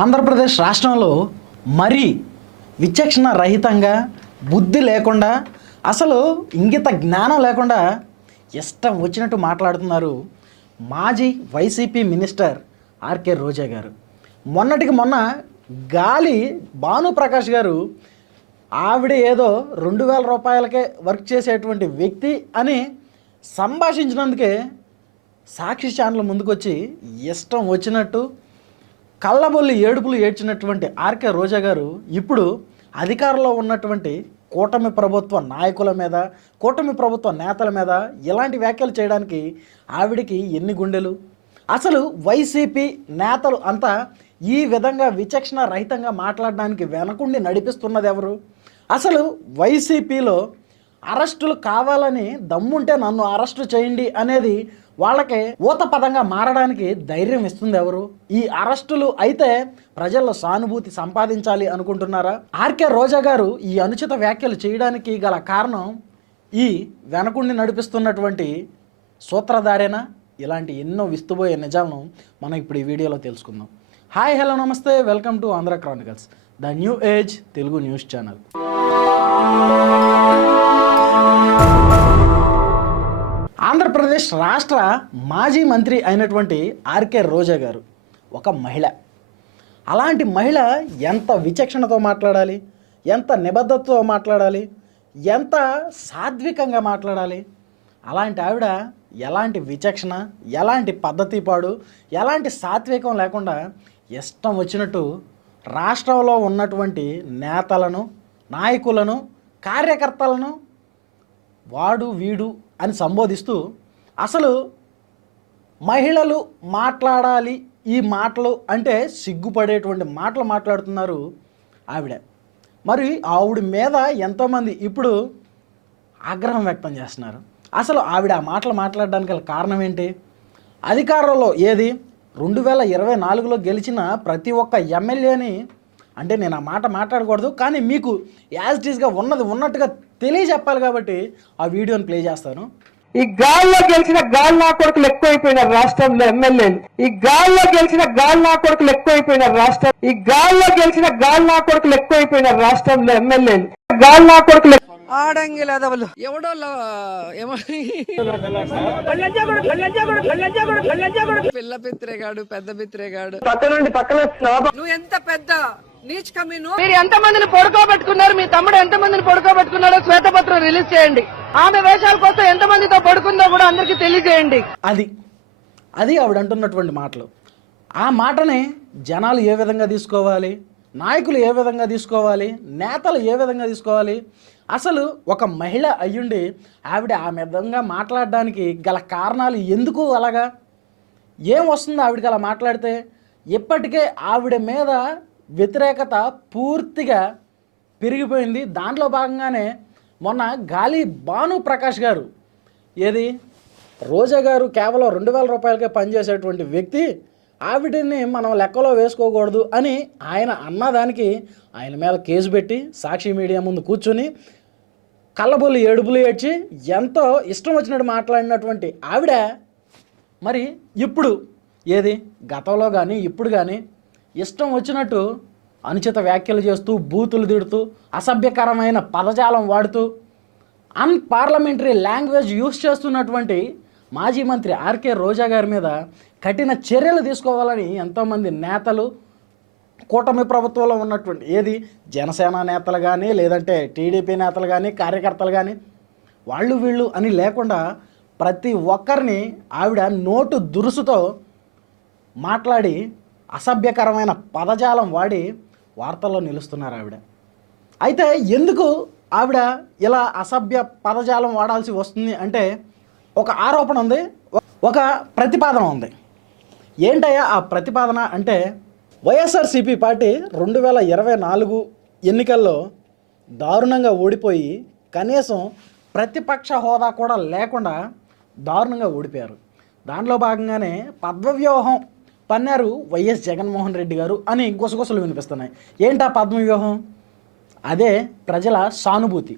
ఆంధ్రప్రదేశ్ రాష్ట్రంలో మరీ విచక్షణ రహితంగా బుద్ధి లేకుండా అసలు ఇంగిత జ్ఞానం లేకుండా ఇష్టం వచ్చినట్టు మాట్లాడుతున్నారు మాజీ వైసీపీ మినిస్టర్ ఆర్కే రోజా గారు మొన్నటికి మొన్న గాలి భానుప్రకాష్ గారు ఆవిడ ఏదో రెండు వేల రూపాయలకే వర్క్ చేసేటువంటి వ్యక్తి అని సంభాషించినందుకే సాక్షి ఛానల్ ముందుకొచ్చి ఇష్టం వచ్చినట్టు కళ్ళబొల్లి ఏడుపులు ఏడ్చినటువంటి ఆర్కే రోజా గారు ఇప్పుడు అధికారంలో ఉన్నటువంటి కూటమి ప్రభుత్వ నాయకుల మీద కూటమి ప్రభుత్వ నేతల మీద ఇలాంటి వ్యాఖ్యలు చేయడానికి ఆవిడికి ఎన్ని గుండెలు అసలు వైసీపీ నేతలు అంతా ఈ విధంగా విచక్షణ రహితంగా మాట్లాడడానికి వెనకుండి నడిపిస్తున్నది ఎవరు అసలు వైసీపీలో అరెస్టులు కావాలని దమ్ముంటే నన్ను అరెస్టు చేయండి అనేది వాళ్ళకి ఊతపదంగా మారడానికి ధైర్యం ఇస్తుంది ఎవరు ఈ అరెస్టులు అయితే ప్రజల్లో సానుభూతి సంపాదించాలి అనుకుంటున్నారా ఆర్కే రోజా గారు ఈ అనుచిత వ్యాఖ్యలు చేయడానికి గల కారణం ఈ వెనకుండి నడిపిస్తున్నటువంటి సూత్రధారేనా ఇలాంటి ఎన్నో విస్తుపోయే నిజాలను మనం ఇప్పుడు ఈ వీడియోలో తెలుసుకుందాం హాయ్ హలో నమస్తే welcome to Andhra chronicles the new age Telugu news channel Andhra Pradesh రాష్ట్ర మాజీ మంత్రి అయినటువంటి ఆర్కే రోజా గారు ఒక మహిళ అలాంటి మహిళ ఎంత విచక్షణతో మాట్లాడాలి ఎంత నిబద్ధతతో మాట్లాడాలి ఎంత సాత్వికంగా మాట్లాడాలి అలాంటి ఆవిడ ఎలాంటి విచక్షణ ఎలాంటి పద్ధతి పాడు ఎలాంటి సాత్వికం లేకుండా ఇష్టం వచ్చినట్టు రాష్ట్రంలో ఉన్నటువంటి నేతలను నాయకులను కార్యకర్తలను వాడు వీడు అని సంబోధిస్తూ అసలు మహిళలు మాట్లాడాలి ఈ మాటలు అంటే సిగ్గుపడేటువంటి మాటలు మాట్లాడుతున్నారు ఆవిడ మరి ఆవిడ మీద ఎంతోమంది ఇప్పుడు ఆగ్రహం వ్యక్తం చేస్తున్నారు అసలు ఆవిడ ఆ మాటలు మాట్లాడడానికి గల కారణం ఏంటి అధికారంలో ఏది రెండు వేల ఇరవై నాలుగులో గెలిచిన ప్రతి ఒక్క ఎమ్మెల్యేని అంటే నేను ఆ మాట మాట్లాడకూడదు కానీ మీకు యాజ్ ఇట్ ఈస్గా ఉన్నది ఉన్నట్టుగా తెలియజెప్పాలి కాబట్టి ఆ వీడియోని ప్లే చేస్తాను ఈ గాల్లో గెలిచిన గాల్ నా కొడుకులు ఎక్కువైపోయినారు రాష్ట్రంలో ఎమ్మెల్యేలు ఈ గాల్లో గెలిచిన గాల్ నా కొడుకులు ఎక్కువైపోయినారు రాష్ట్రం ఈ గాల్లో గెలిచిన గాల్ నా కొడుకులు ఎక్కువైపోయినారు రాష్ట్రంలో ఎమ్మెల్యేలు గాల్ నా కొడుకులు ఆడంగి లేదవలు ఎవడో పిల్ల కాడు పెద్ద పిత్రే పక్క నుండి పక్కన నువ్వు ఎంత పెద్ద మీరు ఎంత మందిని పడుకోబెట్టుకున్నారు మీ తమ్ముడు ఎంత మందిని పడుకోబెట్టుకున్నాడో శ్వేతపత్రం రిలీజ్ చేయండి ఆమె వేషాల కోసం ఎంత మందితో పడుకుందో కూడా అందరికి తెలియజేయండి అది అది ఆవిడ అంటున్నటువంటి మాటలు ఆ మాటనే జనాలు ఏ విధంగా తీసుకోవాలి నాయకులు ఏ విధంగా తీసుకోవాలి నేతలు ఏ విధంగా తీసుకోవాలి అసలు ఒక మహిళ అయ్యుండి ఆవిడ ఆ విధంగా మాట్లాడడానికి గల కారణాలు ఎందుకు అలాగా ఏం వస్తుంది ఆవిడకి అలా మాట్లాడితే ఇప్పటికే ఆవిడ మీద వ్యతిరేకత పూర్తిగా పెరిగిపోయింది దాంట్లో భాగంగానే మొన్న గాలి భాను ప్రకాష్ గారు ఏది రోజా గారు కేవలం రెండు వేల రూపాయలకే పనిచేసేటువంటి వ్యక్తి ఆవిడని మనం లెక్కలో వేసుకోకూడదు అని ఆయన అన్నదానికి ఆయన మీద కేసు పెట్టి సాక్షి మీడియా ముందు కూర్చుని కళ్ళబొల్లి ఏడుపులు ఏడ్చి ఎంతో ఇష్టం వచ్చినట్టు మాట్లాడినటువంటి ఆవిడ మరి ఇప్పుడు ఏది గతంలో కానీ ఇప్పుడు కానీ ఇష్టం వచ్చినట్టు అనుచిత వ్యాఖ్యలు చేస్తూ బూతులు తిడుతూ అసభ్యకరమైన పదజాలం వాడుతూ అన్పార్లమెంటరీ లాంగ్వేజ్ యూస్ చేస్తున్నటువంటి మాజీ మంత్రి ఆర్కే రోజా గారి మీద కఠిన చర్యలు తీసుకోవాలని ఎంతోమంది నేతలు కూటమి ప్రభుత్వంలో ఉన్నటువంటి ఏది జనసేన నేతలు కానీ లేదంటే టీడీపీ నేతలు కానీ కార్యకర్తలు కానీ వాళ్ళు వీళ్ళు అని లేకుండా ప్రతి ఒక్కరిని ఆవిడ నోటు దురుసుతో మాట్లాడి అసభ్యకరమైన పదజాలం వాడి వార్తల్లో నిలుస్తున్నారు ఆవిడ అయితే ఎందుకు ఆవిడ ఇలా అసభ్య పదజాలం వాడాల్సి వస్తుంది అంటే ఒక ఆరోపణ ఉంది ఒక ప్రతిపాదన ఉంది ఏంటయ్యా ఆ ప్రతిపాదన అంటే వైఎస్ఆర్సీపీ పార్టీ రెండు వేల ఇరవై నాలుగు ఎన్నికల్లో దారుణంగా ఓడిపోయి కనీసం ప్రతిపక్ష హోదా కూడా లేకుండా దారుణంగా ఓడిపోయారు దానిలో భాగంగానే పద్మవ్యూహం పన్నారు వైఎస్ జగన్మోహన్ రెడ్డి గారు అని గుసగుసలు వినిపిస్తున్నాయి ఏంటా పద్మ వ్యూహం అదే ప్రజల సానుభూతి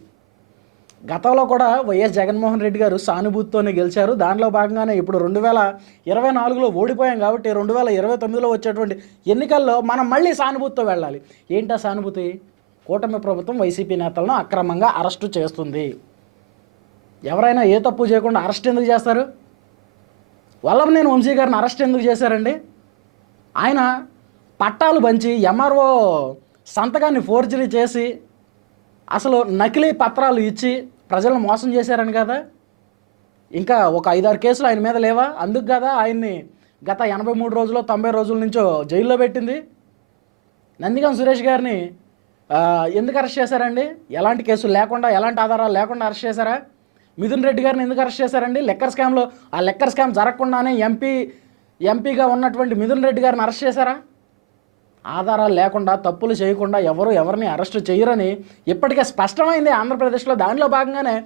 గతంలో కూడా వైఎస్ జగన్మోహన్ రెడ్డి గారు సానుభూతితోనే గెలిచారు దానిలో భాగంగానే ఇప్పుడు రెండు వేల ఇరవై నాలుగులో ఓడిపోయాం కాబట్టి రెండు వేల ఇరవై తొమ్మిదిలో వచ్చేటువంటి ఎన్నికల్లో మనం మళ్ళీ సానుభూతితో వెళ్ళాలి ఏంటా సానుభూతి కూటమి ప్రభుత్వం వైసీపీ నేతలను అక్రమంగా అరెస్టు చేస్తుంది ఎవరైనా ఏ తప్పు చేయకుండా అరెస్ట్ ఎందుకు చేస్తారు వల్లభనేని వంశీ గారిని అరెస్ట్ ఎందుకు చేశారండి ఆయన పట్టాలు పంచి ఎంఆర్ఓ సంతకాన్ని ఫోర్జరీ చేసి అసలు నకిలీ పత్రాలు ఇచ్చి ప్రజలను మోసం చేశారని కదా ఇంకా ఒక ఐదారు కేసులు ఆయన మీద లేవా అందుకు కదా ఆయన్ని గత ఎనభై మూడు రోజులు తొంభై రోజుల నుంచో జైల్లో పెట్టింది నందిగం సురేష్ గారిని ఎందుకు అరెస్ట్ చేశారండి ఎలాంటి కేసులు లేకుండా ఎలాంటి ఆధారాలు లేకుండా అరెస్ట్ చేశారా మిథున్ రెడ్డి గారిని ఎందుకు అరెస్ట్ చేశారండి లెక్కర్ స్కామ్లో ఆ లెక్కర్ స్కామ్ జరగకుండానే ఎంపీ ఎంపీగా ఉన్నటువంటి మిథున్ రెడ్డి గారిని అరెస్ట్ చేశారా ఆధారాలు లేకుండా తప్పులు చేయకుండా ఎవరు ఎవరిని అరెస్ట్ చేయరని ఇప్పటికే స్పష్టమైంది ఆంధ్రప్రదేశ్లో దానిలో భాగంగానే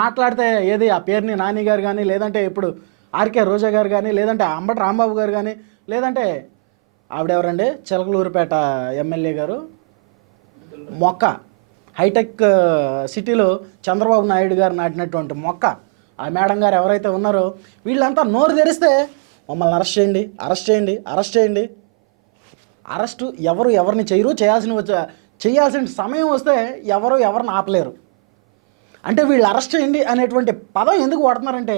మాట్లాడితే ఏది ఆ పేరుని నాని గారు కానీ లేదంటే ఇప్పుడు ఆర్కే రోజా గారు కానీ లేదంటే అంబటి రాంబాబు గారు కానీ లేదంటే ఆవిడెవరండి చిలకలూరుపేట ఎమ్మెల్యే గారు మొక్క హైటెక్ సిటీలో చంద్రబాబు నాయుడు గారు నాటినటువంటి మొక్క ఆ మేడం గారు ఎవరైతే ఉన్నారో వీళ్ళంతా నోరు తెరిస్తే మమ్మల్ని అరెస్ట్ చేయండి అరెస్ట్ చేయండి అరెస్ట్ చేయండి అరెస్టు ఎవరు ఎవరిని చేయరు చేయాల్సిన చేయాల్సిన సమయం వస్తే ఎవరు ఎవరిని ఆపలేరు అంటే వీళ్ళు అరెస్ట్ చేయండి అనేటువంటి పదం ఎందుకు వాడుతున్నారంటే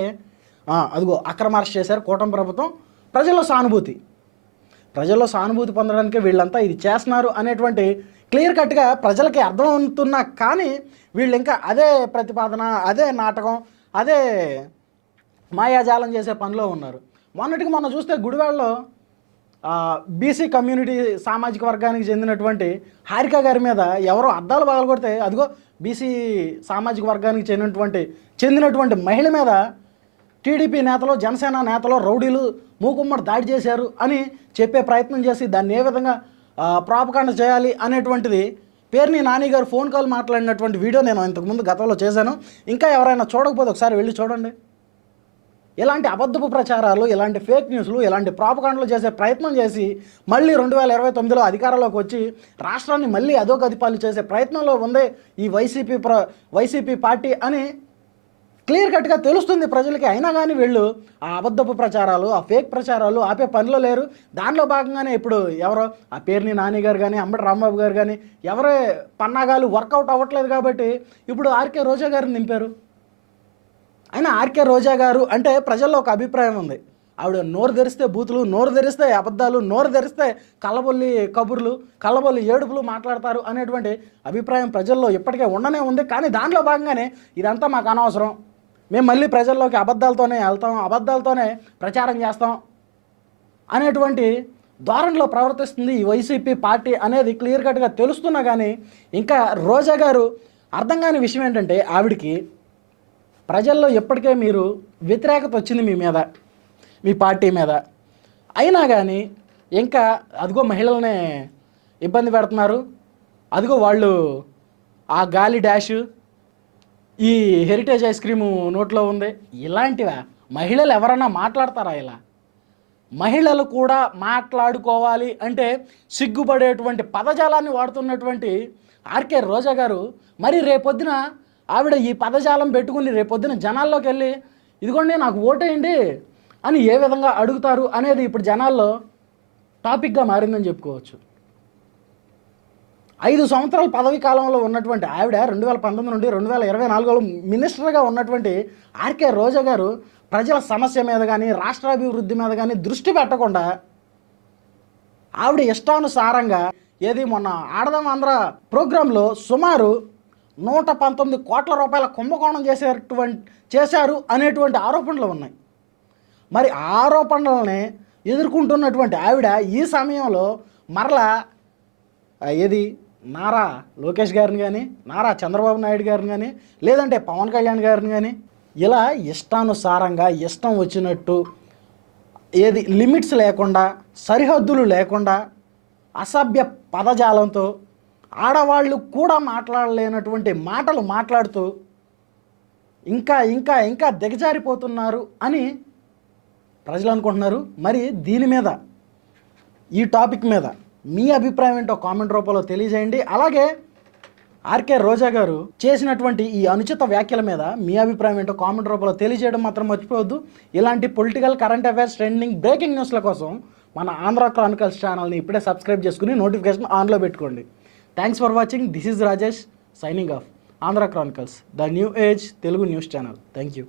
అదిగో అక్రమ అరెస్ట్ చేశారు కూటమి ప్రభుత్వం ప్రజల్లో సానుభూతి ప్రజల్లో సానుభూతి పొందడానికి వీళ్ళంతా ఇది చేస్తున్నారు అనేటువంటి క్లియర్ కట్గా ప్రజలకి అర్థం కానీ వీళ్ళు ఇంకా అదే ప్రతిపాదన అదే నాటకం అదే మాయాజాలం చేసే పనిలో ఉన్నారు మొన్నటికి మొన్న చూస్తే గుడివాళ్ళలో బీసీ కమ్యూనిటీ సామాజిక వర్గానికి చెందినటువంటి హారిక గారి మీద ఎవరో అద్దాలు కొడితే అదిగో బీసీ సామాజిక వర్గానికి చెందినటువంటి చెందినటువంటి మహిళ మీద టీడీపీ నేతలు జనసేన నేతలు రౌడీలు మూకుమ్మడి దాడి చేశారు అని చెప్పే ప్రయత్నం చేసి దాన్ని ఏ విధంగా ప్రాపకాండ చేయాలి అనేటువంటిది పేరుని నాని గారు ఫోన్ కాల్ మాట్లాడినటువంటి వీడియో నేను ఇంతకుముందు గతంలో చేశాను ఇంకా ఎవరైనా చూడకపోతే ఒకసారి వెళ్ళి చూడండి ఎలాంటి అబద్ధపు ప్రచారాలు ఇలాంటి ఫేక్ న్యూస్లు ఇలాంటి ప్రాపకాండలు చేసే ప్రయత్నం చేసి మళ్ళీ రెండు వేల ఇరవై తొమ్మిదిలో అధికారంలోకి వచ్చి రాష్ట్రాన్ని మళ్ళీ అధోగతిపాలు చేసే ప్రయత్నంలో ఉంది ఈ వైసీపీ ప్ర వైసీపీ పార్టీ అని క్లియర్ కట్గా తెలుస్తుంది ప్రజలకి అయినా కానీ వీళ్ళు ఆ అబద్ధపు ప్రచారాలు ఆ ఫేక్ ప్రచారాలు ఆపే పనిలో లేరు దానిలో భాగంగానే ఇప్పుడు ఎవరో ఆ పేరుని నాని గారు కానీ అంబటి రాంబాబు గారు కానీ ఎవరే పన్నాగాలు వర్కౌట్ అవ్వట్లేదు కాబట్టి ఇప్పుడు ఆర్కే రోజా గారిని నింపారు అయినా ఆర్కే రోజా గారు అంటే ప్రజల్లో ఒక అభిప్రాయం ఉంది ఆవిడ నోరు ధరిస్తే బూతులు నోరు ధరిస్తే అబద్ధాలు నోరు ధరిస్తే కళ్ళబొల్లి కబుర్లు కళ్ళబొల్లి ఏడుపులు మాట్లాడతారు అనేటువంటి అభిప్రాయం ప్రజల్లో ఇప్పటికే ఉండనే ఉంది కానీ దాంట్లో భాగంగానే ఇదంతా మాకు అనవసరం మేము మళ్ళీ ప్రజల్లోకి అబద్ధాలతోనే వెళ్తాం అబద్ధాలతోనే ప్రచారం చేస్తాం అనేటువంటి ధోరణిలో ప్రవర్తిస్తుంది ఈ వైసీపీ పార్టీ అనేది క్లియర్ కట్గా తెలుస్తున్నా కానీ ఇంకా రోజా గారు అర్థం కాని విషయం ఏంటంటే ఆవిడికి ప్రజల్లో ఇప్పటికే మీరు వ్యతిరేకత వచ్చింది మీ మీద మీ పార్టీ మీద అయినా కానీ ఇంకా అదిగో మహిళలనే ఇబ్బంది పెడుతున్నారు అదిగో వాళ్ళు ఆ గాలి డాష్ ఈ హెరిటేజ్ ఐస్ క్రీము నోట్లో ఉంది ఇలాంటివా మహిళలు ఎవరైనా మాట్లాడతారా ఇలా మహిళలు కూడా మాట్లాడుకోవాలి అంటే సిగ్గుపడేటువంటి పదజాలాన్ని వాడుతున్నటువంటి ఆర్కే రోజా గారు మరి రేపొద్దున ఆవిడ ఈ పదజాలం పెట్టుకుని రేపొద్దున జనాల్లోకి వెళ్ళి ఇదిగోండి నాకు ఓటేయండి అని ఏ విధంగా అడుగుతారు అనేది ఇప్పుడు జనాల్లో టాపిక్గా మారిందని చెప్పుకోవచ్చు ఐదు సంవత్సరాల పదవి కాలంలో ఉన్నటువంటి ఆవిడ రెండు వేల పంతొమ్మిది నుండి రెండు వేల ఇరవై నాలుగులో మినిస్టర్గా ఉన్నటువంటి ఆర్కే రోజా గారు ప్రజల సమస్య మీద కానీ రాష్ట్రాభివృద్ధి మీద కానీ దృష్టి పెట్టకుండా ఆవిడ ఇష్టానుసారంగా ఏది మొన్న ఆడదాం ఆంధ్ర ప్రోగ్రాంలో సుమారు నూట పంతొమ్మిది కోట్ల రూపాయల కుంభకోణం చేసేటువంటి చేశారు అనేటువంటి ఆరోపణలు ఉన్నాయి మరి ఆరోపణలని ఎదుర్కొంటున్నటువంటి ఆవిడ ఈ సమయంలో మరలా ఏది నారా లోకేష్ గారిని కానీ నారా చంద్రబాబు నాయుడు గారిని కానీ లేదంటే పవన్ కళ్యాణ్ గారిని కానీ ఇలా ఇష్టానుసారంగా ఇష్టం వచ్చినట్టు ఏది లిమిట్స్ లేకుండా సరిహద్దులు లేకుండా అసభ్య పదజాలంతో ఆడవాళ్ళు కూడా మాట్లాడలేనటువంటి మాటలు మాట్లాడుతూ ఇంకా ఇంకా ఇంకా దిగజారిపోతున్నారు అని ప్రజలు అనుకుంటున్నారు మరి దీని మీద ఈ టాపిక్ మీద మీ అభిప్రాయం ఏంటో కామెంట్ రూపంలో తెలియజేయండి అలాగే ఆర్కే రోజా గారు చేసినటువంటి ఈ అనుచిత వ్యాఖ్యల మీద మీ అభిప్రాయం ఏంటో కామెంట్ రూపంలో తెలియజేయడం మాత్రం మర్చిపోవద్దు ఇలాంటి political current affairs trending breaking న్యూస్ల కోసం మన ఆంధ్ర క్రానికల్స్ ఛానల్ని ఇప్పుడే సబ్స్క్రైబ్ చేసుకుని నోటిఫికేషన్ ఆన్లో పెట్టుకోండి Thanks for watching. This is Rajesh signing off. Andhra Chronicles, the new age Telugu news channel. Thank you.